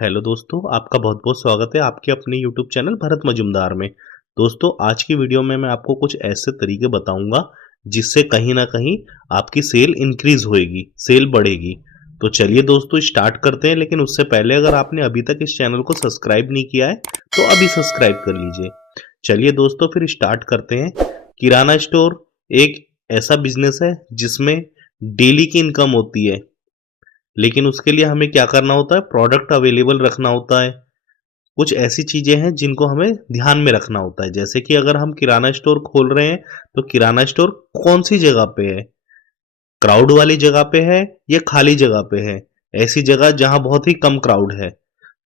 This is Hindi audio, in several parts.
हेलो दोस्तों, आपका बहुत-बहुत स्वागत है आपके अपने यूट्यूब चैनल भरत मजुमदार में। दोस्तों, आज की वीडियो में मैं आपको कुछ ऐसे तरीके बताऊँगा, जिससे कहीं न कहीं आपकी सेल इंक्रीज़ होएगी, सेल बढ़ेगी। तो चलिए दोस्तों स्टार्ट करते हैं, लेकिन उससे पहले अगर आपने अभी तक इस चैनल को सब्सक्राइब नहीं किया है, तो अभी सब्सक्राइब कर लीजिए। चलिए दोस्तों फिर स्टार्ट करते हैं। किराना स्टोर एक ऐसा बिज़नेस है, जिसमें डेली की इनकम होती है। लेकिन उसके लिए हमें क्या करना होता है, प्रोडक्ट अवेलेबल रखना होता है। कुछ ऐसी चीजें हैं जिनको हमें ध्यान में रखना होता है, जैसे कि अगर हम किराना स्टोर खोल रहे हैं तो किराना स्टोर कौन सी जगह पे है, क्राउड वाली जगह पे है या खाली जगह पे है। ऐसी जगह जहां बहुत ही कम क्राउड है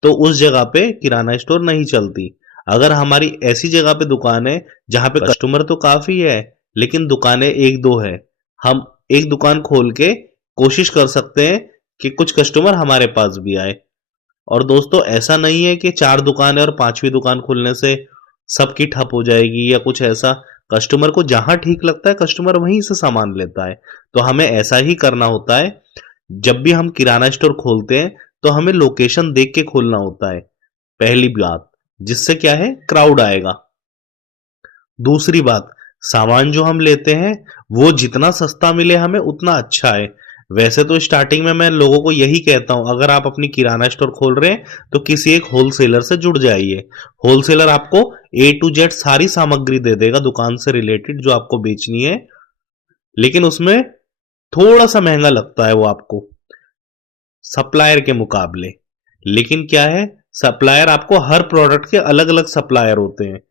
तो उस जगह पे किराना स्टोर नहीं चलती। अगर हमारी ऐसी जगह पे दुकान है जहां पे कस्टमर तो काफी है लेकिन दुकानें एक दो है, हम एक दुकान खोल के कोशिश कर सकते हैं कि कुछ कस्टमर हमारे पास भी आए। और दोस्तों ऐसा नहीं है कि 4 दुकान है और 5वीं दुकान खोलने से सबकी ठप हो जाएगी या कुछ ऐसा। कस्टमर को जहां ठीक लगता है कस्टमर वहीं से सामान लेता है। तो हमें ऐसा ही करना होता है। जब भी हम किराना स्टोर खोलते हैं तो हमें लोकेशन देख के खोलना होता है, पहली बात, जिससे क्या है, क्राउड आएगा। दूसरी बात, सामान जो हम लेते हैं वो जितना सस्ता मिले हमें उतना अच्छा है। वैसे तो स्टार्टिंग में मैं लोगों को यही कहता हूं, अगर आप अपनी किराना स्टोर खोल रहे हैं तो किसी एक होलसेलर से जुड़ जाइए। होलसेलर आपको ए टू जेड सारी सामग्री दे देगा दुकान से रिलेटेड जो आपको बेचनी है, लेकिन उसमें थोड़ा सा महंगा लगता है वो आपको सप्लायर के मुकाबले। लेकिन क्या है, सप्लायर आपको हर प्रोडक्ट के अलग अलग सप्लायर होते हैं।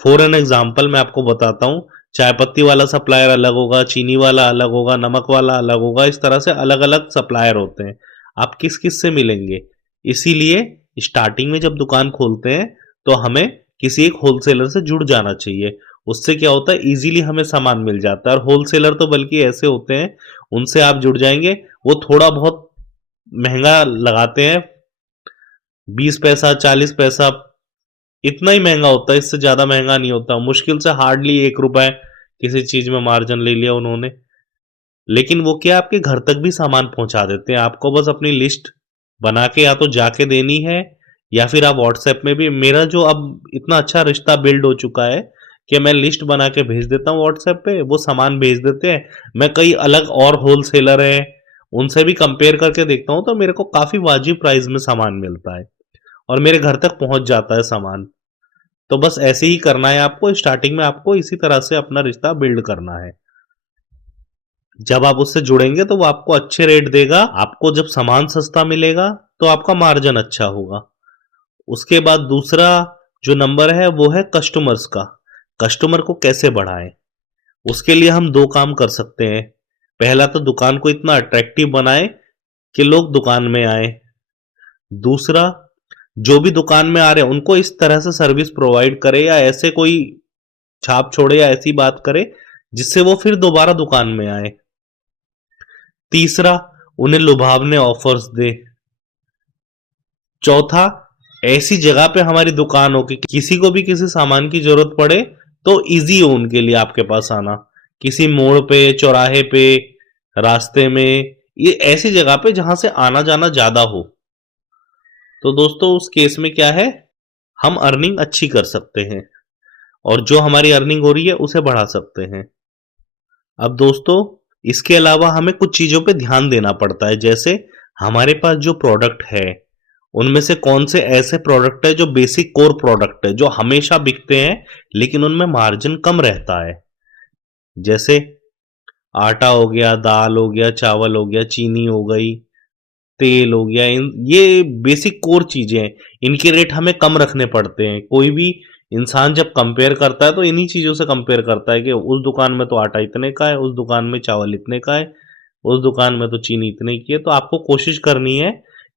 फॉर एन एग्जाम्पल मैं आपको बताता हूँ, चाय पत्ती वाला सप्लायर अलग होगा, चीनी वाला अलग होगा, नमक वाला अलग होगा, इस तरह से अलग अलग सप्लायर होते हैं। आप किस किस से मिलेंगे, इसीलिए स्टार्टिंग में जब दुकान खोलते हैं तो हमें किसी एक होलसेलर से जुड़ जाना चाहिए। उससे क्या होता है, इजीली हमें सामान मिल जाता है। और होलसेलर तो बल्कि ऐसे होते हैं, उनसे आप जुड़ जाएंगे, वो थोड़ा बहुत महंगा लगाते हैं, 20 पैसा 40 पैसा, इतना ही महंगा होता है, इससे ज्यादा महंगा नहीं होता। मुश्किल से हार्डली 1 रुपए किसी चीज में मार्जिन ले लिया उन्होंने। लेकिन वो क्या, आपके घर तक भी सामान पहुंचा देते हैं। आपको बस अपनी लिस्ट बना के या तो जाके देनी है, या फिर आप व्हाट्सएप में भी, मेरा जो अब इतना अच्छा रिश्ता बिल्ड हो चुका है कि मैं लिस्ट बना के भेज देता हूँ व्हाट्सएप पे, वो सामान भेज देते हैं। मैं कई अलग और होलसेलर हैं उनसे भी कंपेयर करके देखता हूँ, तो मेरे को काफी वाजिब प्राइस में सामान मिलता है और मेरे घर तक पहुंच जाता है सामान। तो बस ऐसे ही करना है आपको, स्टार्टिंग में आपको इसी तरह से अपना रिश्ता बिल्ड करना है। जब आप उससे जुड़ेंगे तो वो आपको अच्छे रेट देगा, आपको जब सामान सस्ता मिलेगा तो आपका मार्जिन अच्छा होगा। उसके बाद दूसरा जो नंबर है वो है कस्टमर्स का। कस्टमर को कैसे बढ़ाएं, उसके लिए हम दो काम कर सकते हैं। पहला तो दुकान को इतना अट्रैक्टिव बनाए कि लोग दुकान में आए। दूसरा, जो भी दुकान में आ रहे हैं उनको इस तरह से सर्विस प्रोवाइड करे या ऐसे कोई छाप छोड़े या ऐसी बात करे जिससे वो फिर दोबारा दुकान में आए। तीसरा, उन्हें लुभावने ऑफर्स दे। चौथा, ऐसी जगह पे हमारी दुकान हो कि किसी को भी किसी सामान की जरूरत पड़े तो इजी हो उनके लिए आपके पास आना। किसी मोड़ पे, चौराहे पे, रास्ते में, ये ऐसी जगह पे जहां से आना जाना ज्यादा हो। तो दोस्तों उस केस में क्या है, हम अर्निंग अच्छी कर सकते हैं और जो हमारी अर्निंग हो रही है उसे बढ़ा सकते हैं। अब दोस्तों इसके अलावा हमें कुछ चीजों पे ध्यान देना पड़ता है, जैसे हमारे पास जो प्रोडक्ट है उनमें से कौन से ऐसे प्रोडक्ट है जो बेसिक कोर प्रोडक्ट है, जो हमेशा बिकते हैं लेकिन उनमें मार्जिन कम रहता है। जैसे आटा हो गया, दाल हो गया, चावल हो गया, चीनी हो गई, तेल हो गया, ये बेसिक कोर चीजें हैं। इनके रेट हमें कम रखने पड़ते हैं। कोई भी इंसान जब कंपेयर करता है तो इन्हीं चीजों से कंपेयर करता है कि उस दुकान में तो आटा इतने का है, उस दुकान में चावल इतने का है, उस दुकान में तो चीनी इतने की है। तो आपको कोशिश करनी है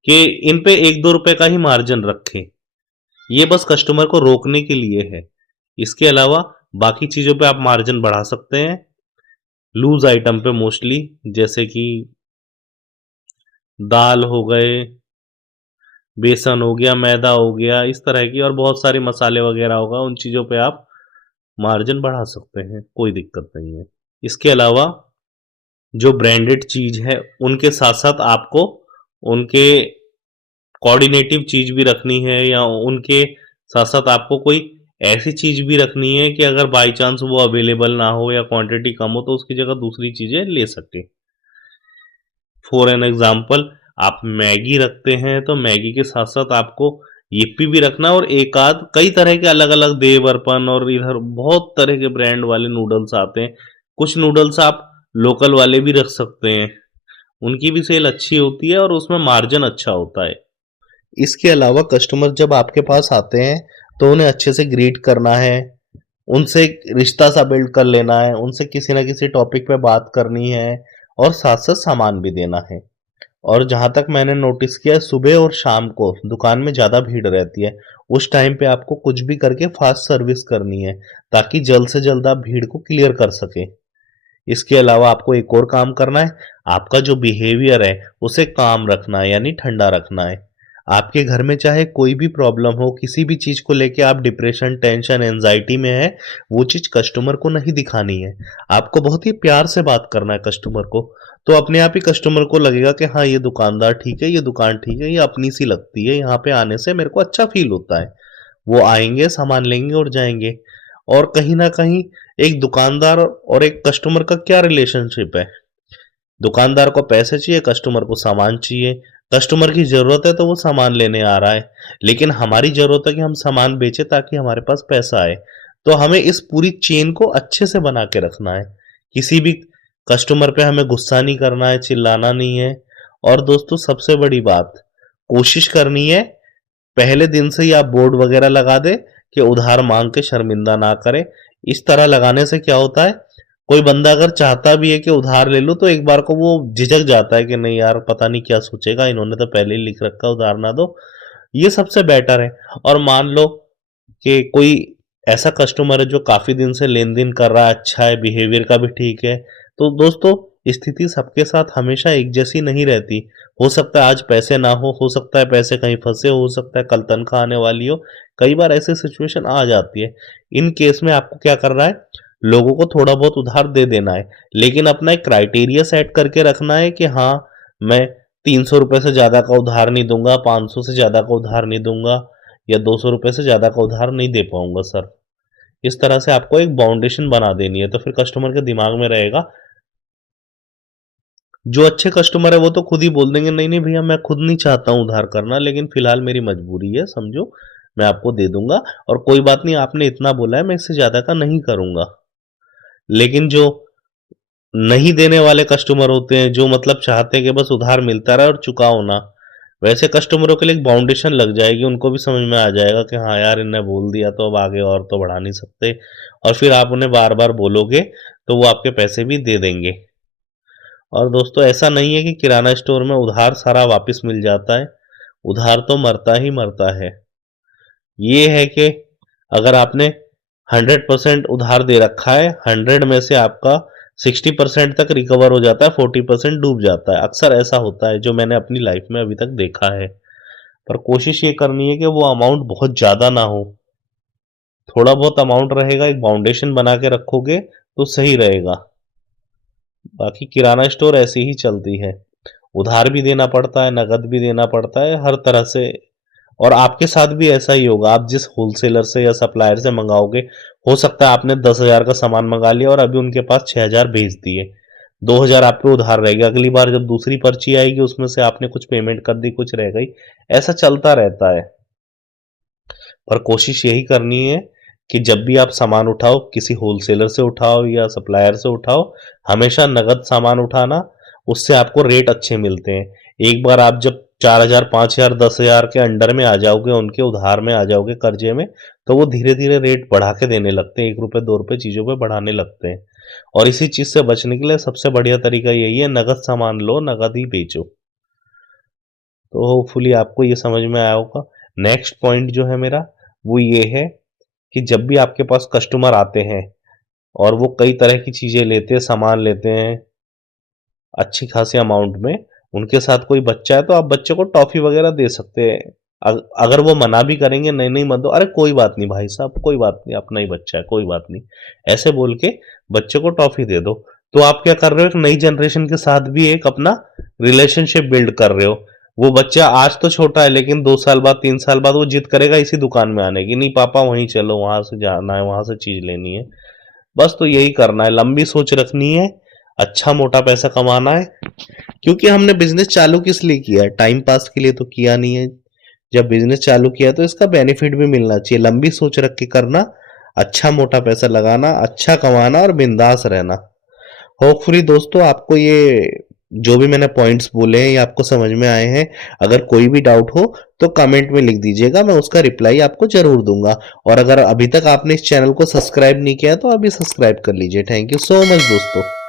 कि इन पे 1-2 रुपए का ही मार्जिन रखें। ये बस कस्टमर को रोकने के लिए है। इसके अलावा बाकी चीजों पे आप मार्जिन बढ़ा सकते हैं, लूज आइटम पे मोस्टली, जैसे कि दाल हो गए, बेसन हो गया, मैदा हो गया, इस तरह की और बहुत सारे मसाले वगैरह होगा, उन चीज़ों पे आप मार्जिन बढ़ा सकते हैं, कोई दिक्कत नहीं है। इसके अलावा जो ब्रांडेड चीज़ है उनके साथ साथ आपको उनके कोऑर्डिनेटिव चीज भी रखनी है या उनके साथ साथ आपको कोई ऐसी चीज भी रखनी है कि अगर बाई चांस वो अवेलेबल ना हो या क्वांटिटी कम हो तो उसकी जगह दूसरी चीजें ले सके। फॉर एन एग्जाम्पल, आप मैगी रखते हैं तो मैगी के साथ साथ आपको यिप्पी भी रखना है और एक आध कई तरह के अलग अलग देव अर्पण और इधर बहुत तरह के ब्रांड वाले नूडल्स आते हैं। कुछ नूडल्स आप लोकल वाले भी रख सकते हैं, उनकी भी सेल अच्छी होती है और उसमें मार्जिन अच्छा होता है। इसके अलावा कस्टमर जब आपके पास आते हैं तो उन्हें अच्छे से ग्रीट करना है, उनसे एक रिश्ता सा बिल्ड कर लेना है, उनसे किसी ना किसी टॉपिक पे बात करनी है और साथ साथ सामान भी देना है। और जहां तक मैंने नोटिस किया है, सुबह और शाम को दुकान में ज्यादा भीड़ रहती है। उस टाइम पे आपको कुछ भी करके फास्ट सर्विस करनी है ताकि जल्द से जल्द आप भीड़ को क्लियर कर सके। इसके अलावा आपको एक और काम करना है, आपका जो बिहेवियर है उसे काम रखना है यानी ठंडा रखना है। आपके घर में चाहे कोई भी प्रॉब्लम हो, किसी भी चीज को लेके आप डिप्रेशन, टेंशन, एंजाइटी में है, वो चीज कस्टमर को नहीं दिखानी है। आपको बहुत ही प्यार से बात करना है कस्टमर को। तो अपने आप ही कस्टमर को लगेगा कि हाँ, ये दुकानदार ठीक है, ये दुकान ठीक है, ये अपनी सी लगती है, यहाँ पे आने से मेरे को अच्छा फील होता है। वो आएंगे, सामान लेंगे और जाएंगे। और कहीं ना कहीं एक दुकानदार और एक कस्टमर का क्या रिलेशनशिप है? दुकानदार को पैसे चाहिए, कस्टमर को सामान चाहिए। कस्टमर की जरूरत है तो वो सामान लेने आ रहा है, लेकिन हमारी जरूरत है कि हम सामान बेचें ताकि हमारे पास पैसा आए। तो हमें इस पूरी चेन को अच्छे से बना के रखना है। किसी भी कस्टमर पे हमें गुस्सा नहीं करना है, चिल्लाना नहीं है। और दोस्तों, सबसे बड़ी बात, कोशिश करनी है पहले दिन से ही आप बोर्ड वगैरह लगा दे कि उधार मांग के शर्मिंदा ना करे। इस तरह लगाने से क्या होता है, कोई बंदा अगर चाहता भी है कि उधार ले लो तो एक बार को वो झिझक जाता है कि नहीं यार, पता नहीं क्या सोचेगा, इन्होंने तो पहले ही लिख रखा उधार ना दो। ये सबसे बेटर है। और मान लो कि कोई ऐसा कस्टमर है जो काफी दिन से लेन देन कर रहा है, अच्छा है, बिहेवियर का भी ठीक है, तो दोस्तों स्थिति सबके साथ हमेशा एक जैसी नहीं रहती। हो सकता है आज पैसे ना हो सकता है पैसे कहीं फंसे, हो सकता है कल तनख्वाह आने वाली हो। कई बार ऐसी सिचुएशन आ जाती है। इन केस में आपको क्या कर रहा है, लोगों को थोड़ा बहुत उधार दे देना है, लेकिन अपना एक क्राइटेरिया सेट करके रखना है कि हाँ, मैं 300 रुपये से ज्यादा का उधार नहीं दूंगा, 500 से ज्यादा का उधार नहीं दूंगा, या 200 रुपये से ज्यादा का उधार नहीं दे पाऊंगा सर। इस तरह से आपको एक बाउंडेशन बना देनी है, तो फिर कस्टमर के दिमाग में रहेगा। जो अच्छे कस्टमर है वो तो खुद ही बोल देंगे, नहीं नहीं भैया, मैं खुद नहीं चाहता हूँ उधार करना, लेकिन फिलहाल मेरी मजबूरी है, समझो, मैं आपको दे दूंगा, और कोई बात नहीं, आपने इतना बोला है, मैं इससे ज्यादा का नहीं करूंगा। लेकिन जो नहीं देने वाले कस्टमर होते हैं, जो मतलब चाहते हैं कि बस उधार मिलता रहे और चुकाओ ना, वैसे कस्टमरों के लिए एक बाउंडेशन लग जाएगी। उनको भी समझ में आ जाएगा कि हाँ यार, इनने बोल दिया तो अब आगे और तो बढ़ा नहीं सकते, और फिर आप उन्हें बार बार बोलोगे तो वो आपके पैसे भी दे देंगे। और दोस्तों, ऐसा नहीं है कि किराना स्टोर में उधार सारा वापस मिल जाता है। उधार तो मरता ही मरता है। ये है कि अगर आपने 100% उधार दे रखा है, 100 में से आपका 60% तक रिकवर हो जाता है, 40% डूब जाता है। अक्सर ऐसा होता है, जो मैंने अपनी लाइफ में अभी तक देखा है। पर कोशिश ये करनी है कि वो अमाउंट बहुत ज्यादा ना हो, थोड़ा बहुत अमाउंट रहेगा, एक बाउंडेशन बना के रखोगे तो सही रहेगा। बाकी किराना स्टोर ऐसे ही चलती है, उधार भी देना पड़ता है, नगद भी देना पड़ता है, हर तरह से। और आपके साथ भी ऐसा ही होगा। आप जिस होलसेलर से या सप्लायर से मंगाओगे, हो सकता है आपने 10,000 का सामान मंगा लिया और अभी उनके पास 6,000 भेज दिए, 2,000 आप पे उधार रह गया। अगली बार जब दूसरी पर्ची आएगी उसमें से आपने कुछ पेमेंट कर दी, कुछ रह गई। ऐसा चलता रहता है। पर कोशिश यही करनी है कि जब भी आप सामान उठाओ, किसी होलसेलर से उठाओ या सप्लायर से उठाओ, हमेशा नगद सामान उठाना। उससे आपको रेट अच्छे मिलते हैं। एक बार आप जब 4,000, 5,000, 10,000 के अंडर में आ जाओगे, उनके उधार में आ जाओगे, कर्जे में, तो वो धीरे धीरे रेट बढ़ा के देने लगते हैं, 1 रुपये 2 रुपये चीजों पे बढ़ाने लगते हैं। और इसी चीज से बचने के लिए सबसे बढ़िया तरीका यही है, नगद सामान लो, नगद ही बेचो। तो होपफुली आपको ये समझ में आया होगा। नेक्स्ट पॉइंट जो है मेरा, वो ये है कि जब भी आपके पास कस्टमर आते हैं और वो कई तरह की चीजें लेते हैं, सामान लेते हैं अच्छी खासी अमाउंट में, उनके साथ कोई बच्चा है तो आप बच्चे को टॉफी वगैरह दे सकते हैं। अगर वो मना भी करेंगे, नहीं नहीं मत दो, अरे कोई बात नहीं भाई साहब, कोई बात नहीं, अपना ही बच्चा है, कोई बात नहीं, ऐसे बोल के बच्चे को टॉफी दे दो। तो आप क्या कर रहे हो, एक नई जनरेशन के साथ भी एक अपना रिलेशनशिप बिल्ड कर रहे हो। वो बच्चा आज तो छोटा है लेकिन 2 साल बाद 3 साल बाद वो जिद करेगा इसी दुकान में आने की, नहीं पापा वहीं चलो, वहां से जाना है, वहां से चीज लेनी है। बस तो यही करना है, लंबी सोच रखनी है, अच्छा मोटा पैसा कमाना है। क्योंकि हमने बिजनेस चालू किस लिए किया है, टाइम पास के लिए तो किया नहीं है। जब बिजनेस चालू किया तो इसका बेनिफिट भी मिलना चाहिए। लंबी सोच रख के करना, अच्छा मोटा पैसा लगाना, अच्छा कमाना और बिंदास रहना। होपफुली दोस्तों आपको ये जो भी मैंने पॉइंट्स बोले हैं ये आपको समझ में आए हैं। अगर कोई भी डाउट हो तो कमेंट में लिख दीजिएगा, मैं उसका रिप्लाई आपको जरूर दूंगा। और अगर अभी तक आपने इस चैनल को सब्सक्राइब नहीं किया तो अभी सब्सक्राइब कर लीजिए। थैंक यू सो मच दोस्तों।